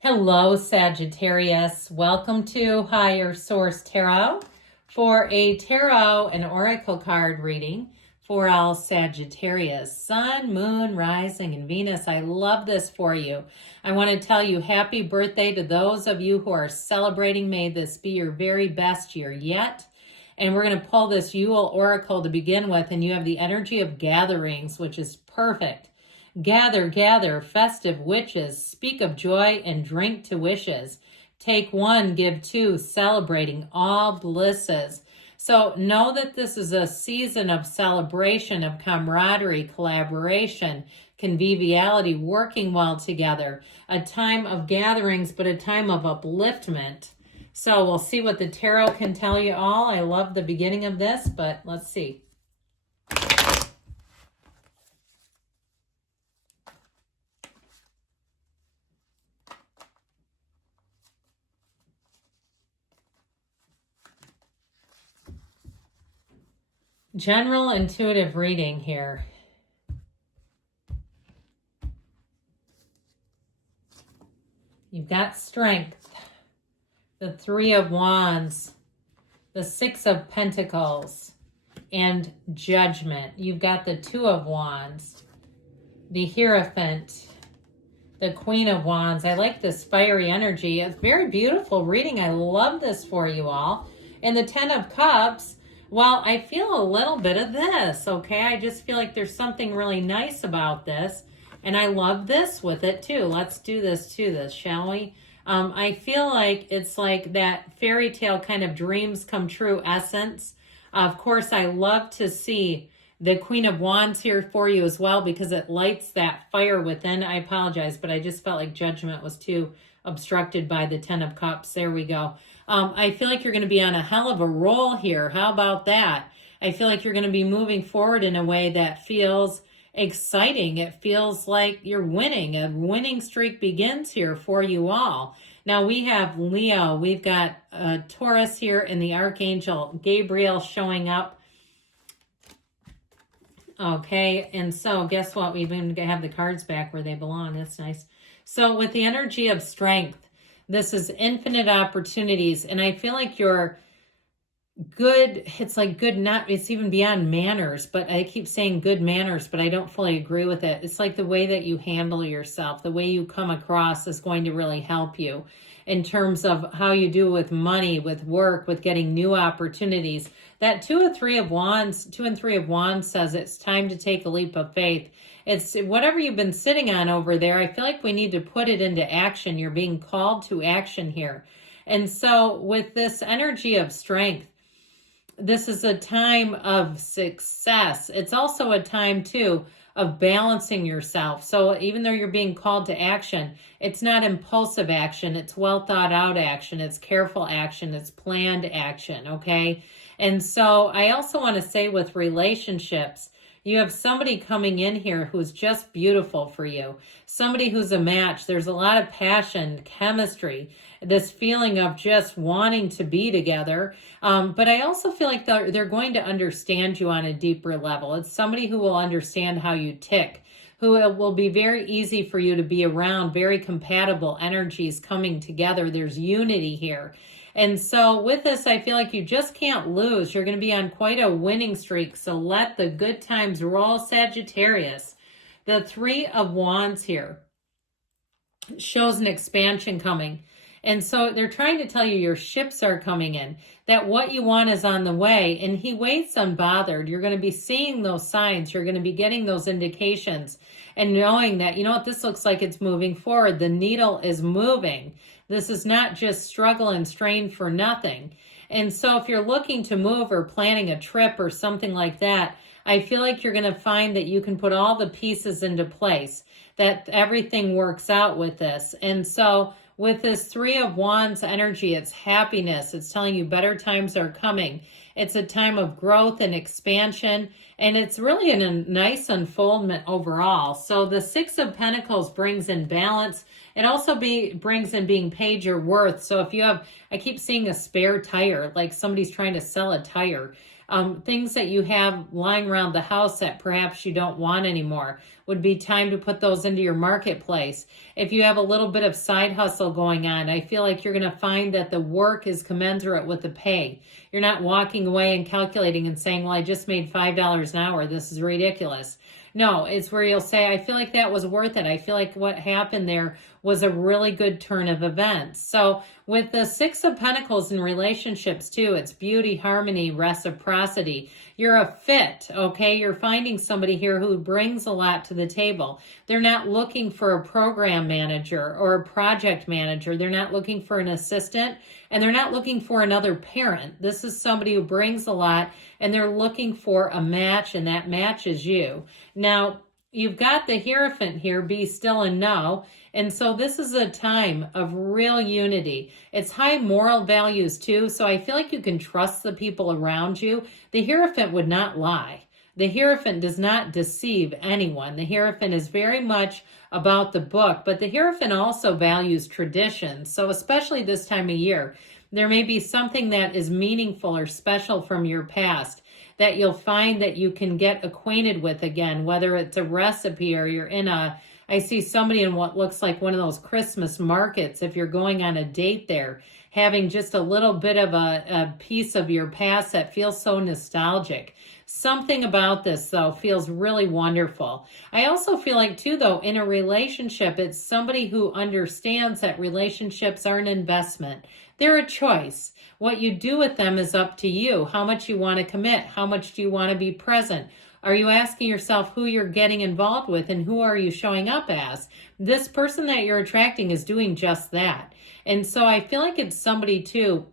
Hello, Sagittarius. Welcome to Higher Source Tarot for a tarot and oracle card reading for all Sagittarius. Sun, Moon, Rising, and Venus. I love this for you. I want to tell you happy birthday to those of you who are celebrating. May this be your very best year yet. And we're going to pull this Yule Oracle to begin with, and you have the energy of gatherings, which is perfect. Gather, gather, festive witches, speak of joy and drink to wishes. Take one, give two, celebrating all blisses. So know that this is a season of celebration, of camaraderie, collaboration, conviviality, working well together. A time of gatherings, but a time of upliftment. So we'll see what the tarot can tell you all. I love the beginning of this, but let's see. General intuitive reading here. You've got strength, the Three of Wands, the Six of Pentacles, and Judgment. You've got the Two of Wands, the Hierophant, the Queen of Wands. I like this fiery energy. It's very beautiful reading. I love this for you all. And the Ten of Cups. Well, I feel a little bit of this, okay? I just feel like there's something really nice about this. And I love this with it too. Let's do this to this, shall we? I feel like it's like that fairy tale kind of dreams come true essence. Of course, I love to see the Queen of Wands here for you as well because it lights that fire within. I apologize, but I just felt like Judgment was too obstructed by the Ten of Cups. There we go. I feel like you're going to be on a hell of a roll here. How about that? I feel like you're going to be moving forward in a way that feels exciting. It feels like you're winning. A winning streak begins here for you all. Now we have Leo. We've got Taurus here and the Archangel Gabriel showing up. Okay, and so guess what? We even have the cards back where they belong. That's nice. So with the energy of strength, this is infinite opportunities. And I feel like you're good. It's like good, not, it's even beyond manners, but I keep saying good manners, but I don't fully agree with it. It's like the way that you handle yourself, the way you come across is going to really help you in terms of how you do with money, with work, with getting new opportunities. That Two and Three of Wands says it's time to take a leap of faith. It's whatever you've been sitting on over there. I feel like we need to put it into action. You're being called to action here. And so with this energy of strength, this is a time of success. It's also a time too of balancing yourself. So even though you're being called to action, it's not impulsive action. It's well thought out action. It's careful action. It's planned action. Okay. And so I also want to say with relationships, you have somebody coming in here who's just beautiful for you. Somebody who's a match. There's a lot of passion, chemistry, this feeling of just wanting to be together. But I also feel like they're going to understand you on a deeper level. It's somebody who will understand how you tick, who it will be very easy for you to be around, very compatible energies coming together. There's unity here. And so with this, I feel like you just can't lose. You're going to be on quite a winning streak. So let the good times roll, Sagittarius. The Three of Wands here shows an expansion coming. And so they're trying to tell you your ships are coming in, that what you want is on the way. And he waits unbothered. You're going to be seeing those signs. You're going to be getting those indications and knowing that, you know what, this looks like it's moving forward. The needle is moving. This is not just struggle and strain for nothing. And so if you're looking to move or planning a trip or something like that, I feel like you're going to find that you can put all the pieces into place, that everything works out with this. And so with this Three of Wands energy, it's happiness. It's telling you better times are coming. It's a time of growth and expansion, and it's really a nice unfoldment overall. So the Six of Pentacles brings in balance. It also brings in being paid your worth. So if you have, I keep seeing a spare tire, like somebody's trying to sell a tire. Things that you have lying around the house that perhaps you don't want anymore would be time to put those into your marketplace. If you have a little bit of side hustle going on, I feel like you're going to find that the work is commensurate with the pay. You're not walking away and calculating and saying, well, I just made $5 an hour. This is ridiculous. No, it's where you'll say, I feel like that was worth it. I feel like what happened there was a really good turn of events. So with the Six of Pentacles in relationships too, it's beauty, harmony, reciprocity. You're a fit, okay? You're finding somebody here who brings a lot to the table. They're not looking for a program manager or a project manager. They're not looking for an assistant, and they're not looking for another parent. This is somebody who brings a lot, and they're looking for a match, and that match is you. Now, you've got the Hierophant here, be still and know. And so this is a time of real unity. It's high moral values too. So I feel like you can trust the people around you. The Hierophant would not lie. The Hierophant does not deceive anyone. The Hierophant is very much about the book, but the Hierophant also values traditions. So especially this time of year, there may be something that is meaningful or special from your past that you'll find that you can get acquainted with again, whether it's a recipe or you're in I see somebody in what looks like one of those Christmas markets, if you're going on a date there, having just a little bit of a piece of your past that feels so nostalgic. Something about this, though, feels really wonderful. I also feel like, too, though, in a relationship, it's somebody who understands that relationships are an investment. They're a choice. What you do with them is up to you. How much you want to commit? How much do you want to be present? Are you asking yourself who you're getting involved with and who are you showing up as? This person that you're attracting is doing just that. And so I feel like it's somebody, too,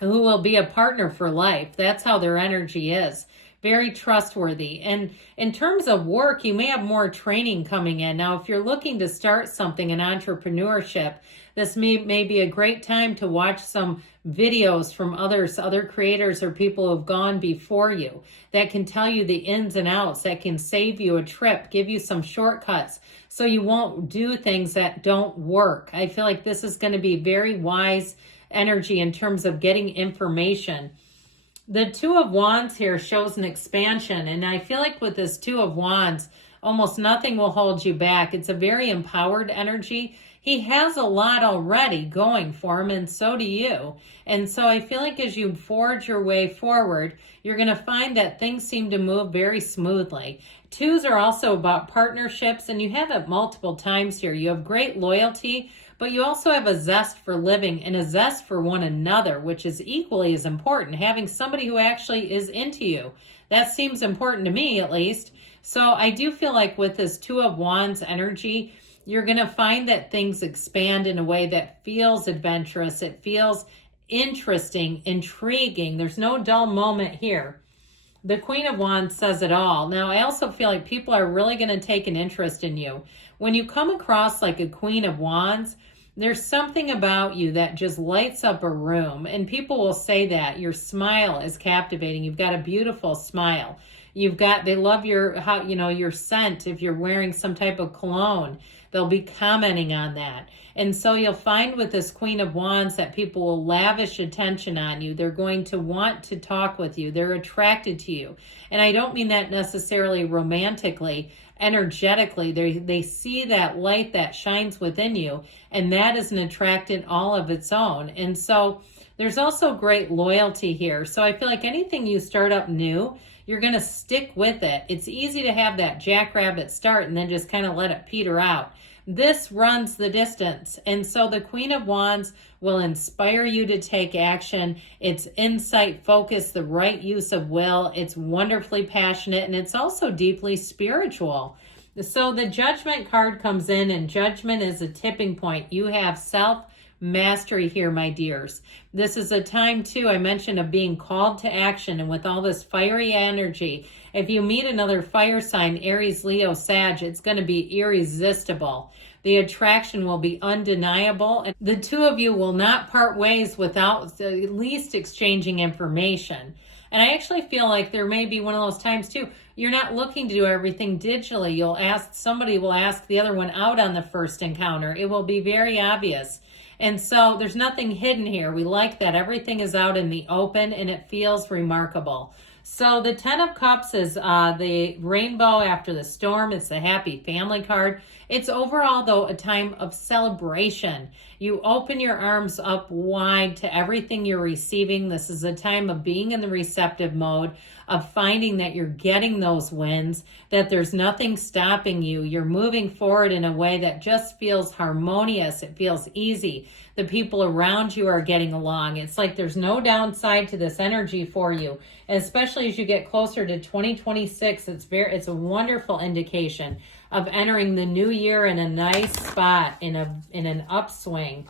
who will be a partner for life. That's how their energy is. Very trustworthy. And in terms of work, you may have more training coming in. Now, if you're looking to start something in entrepreneurship, this may be a great time to watch some videos from other creators or people who have gone before you that can tell you the ins and outs, that can save you a trip, give you some shortcuts so you won't do things that don't work. I feel like this is going to be very wise energy in terms of getting information. The Two of Wands here shows an expansion, and I feel like with this Two of Wands, almost nothing will hold you back. It's a very empowered energy. He has a lot already going for him, and so do you. And so I feel like as you forge your way forward, you're going to find that things seem to move very smoothly. Twos are also about partnerships, and you have it multiple times here. You have great loyalty, but you also have a zest for living and a zest for one another, which is equally as important. Having somebody who actually is into you. That seems important to me, at least. So I do feel like with this Two of Wands energy, you're going to find that things expand in a way that feels adventurous. It feels interesting, intriguing. There's no dull moment here. The Queen of Wands says it all. Now, I also feel like people are really going to take an interest in you. When you come across like a Queen of Wands, there's something about you that just lights up a room. And people will say that. Your smile is captivating. You've got a beautiful smile. They love your scent. If you're wearing some type of cologne, they'll be commenting on that. And so you'll find with this Queen of Wands that people will lavish attention on you. They're going to want to talk with you. They're attracted to you. And I don't mean that necessarily romantically, energetically. They see that light that shines within you, and that is an attractant all of its own. And so there's also great loyalty here. So I feel like anything you start up new, you're going to stick with it. It's easy to have that jackrabbit start and then just kind of let it peter out. This runs the distance. And so the Queen of Wands will inspire you to take action. It's insight, focus, the right use of will. It's wonderfully passionate, and it's also deeply spiritual. So the Judgment card comes in, and Judgment is a tipping point. You have self-mastery here, my dears. This is a time, too, I mentioned, of being called to action, and with all this fiery energy, if you meet another fire sign, Aries, Leo, Sag, it's going to be irresistible. The attraction will be undeniable, and the two of you will not part ways without at least exchanging information. And I actually feel like there may be one of those times too. You're not looking to do everything digitally. Somebody will ask the other one out on the first encounter. It will be very obvious. And so there's nothing hidden here. We like that everything is out in the open and it feels remarkable. So the 10 of Cups is the rainbow after the storm. It's the happy family card. It's overall, though, a time of celebration. You open your arms up wide to everything you're receiving. This is a time of being in the receptive mode, of finding that you're getting those wins, that there's nothing stopping you. You're moving forward in a way that just feels harmonious. It feels easy. The people around you are getting along. It's like there's no downside to this energy for you, and especially as you get closer to 2026. It's a wonderful indication of entering the new year in a nice spot, in an upswing.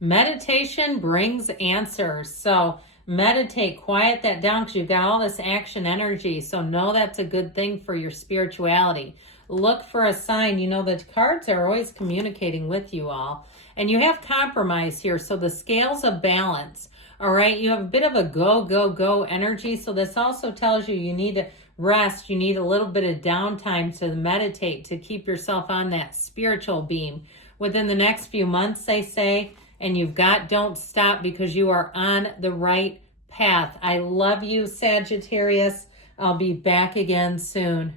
Meditation brings answers. So meditate, quiet that down, because you've got all this action energy. So know that's a good thing for your spirituality. Look for a sign. You know, the cards are always communicating with you all. And you have compromise here. So the scales of balance. All right. You have a bit of a go, go, go energy. So this also tells you you need to rest. You need a little bit of downtime to meditate, to keep yourself on that spiritual beam within the next few months, they say. And don't stop, because you are on the right path. I love you, Sagittarius. I'll be back again soon.